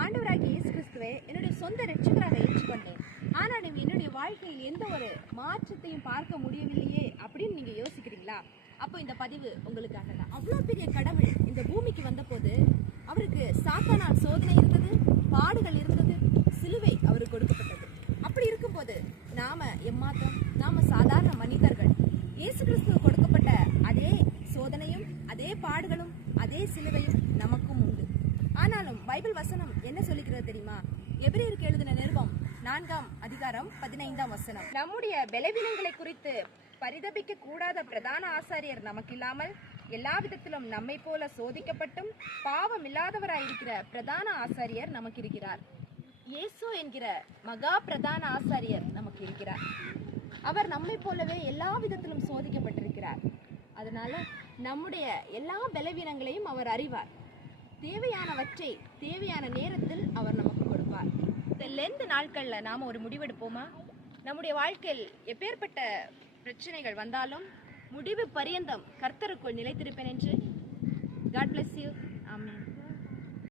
ஆண்டவராகிய இயேசு கிறிஸ்துவை என்னுடைய சொந்த ரட்சகராக ஏற்றுக்கொண்டேன். ஆனாலும் என்னுடைய வாழ்க்கையில் எந்த ஒரு மாற்றத்தையும் பார்க்க முடியவில்லையே அப்படின்னு நீங்க யோசிக்கிறீங்களா? அப்போ இந்த பதிவு உங்களுக்காக தான். அவ்வளோ பெரிய கடவுள் இந்த பூமிக்கு வந்தபோது அவருக்கு சாத்தானால் சோதனை இருந்தது, பாடுகள் இருந்தது, சிலுவை அவருக்கு கொடுக்கப்பட்டது. அப்படி இருக்கும்போது நாம சாதாரண மனிதர்கள் இயேசு கிறிஸ்துவ கொடுக்கப்பட்ட அதே சோதனையும் அதே பாடுகளும் அதே சிலுவையும் நமக்கும் உண்டு. ஆனாலும் பைபிள் வசனம் என்ன சொல்லிக்கிறது தெரியுமா? எபிரேயருக்கு எழுதின நிருபம் 4ஆம் அதிகாரம் 15ஆம் வசனம், நம்முடைய பலவீனங்களை குறித்து பரிதபிக்க கூடாத பிரதான ஆசாரியர் நமக்கு இல்லாமல் எல்லா விதத்திலும் நம்மை போல சோதிக்கப்பட்டும் பாவம் இல்லாதவராயிருக்கிற பிரதான ஆசாரியர் நமக்கு இருக்கிறார். இயேசு என்கிற மகா பிரதான ஆசாரியர் நமக்கு இருக்கிறார். அவர் நம்மை போலவே எல்லா விதத்திலும் சோதிக்கப்பட்டிருக்கிறார். அதனால நம்முடைய எல்லா பலவீனங்களையும் அவர் அறிவார். தேவையானவற்றை தேவையான நேரத்தில் அவர் நமக்கு கொடுப்பார். இந்த லெந்து நாட்கள்ல நாம ஒரு முடிவெடுப்போமா? நம்முடைய வாழ்க்கையில் எப்பேற்பட்ட பிரச்சனைகள் வந்தாலும் முடிவு பரியந்தம் கர்த்தருக்குள் நிலைத்திருப்பேன் என்று. God bless you. Amen.